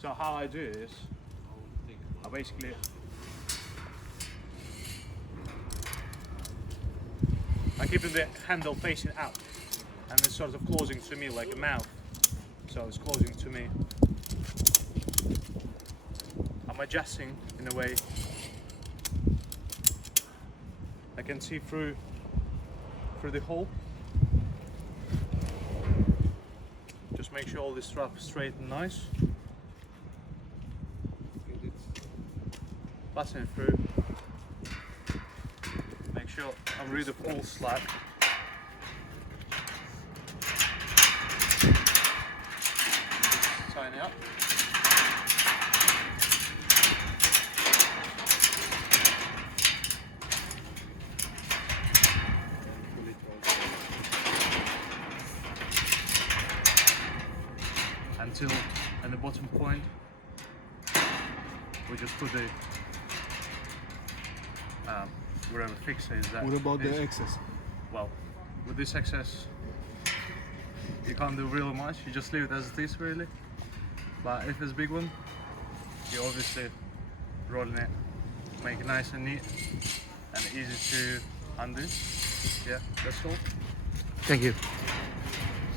So how I do is, I basically I keep the handle facing out, and it's sort of closing to me like a mouth. So it's closing to me. I'm adjusting in a way I can see through the hole. Just make sure all this strap is straight and nice. Passing through. Make sure I'm rid of all slack. Tighten it up. Until at the bottom point we just put the whatever fixer is that. What about is. the excess? Well, with this excess you can't do real much, you just leave it as it is really. But if it's a big one, you obviously rolling it, make it nice and neat and easy to undo. Yeah, that's all. Thank you.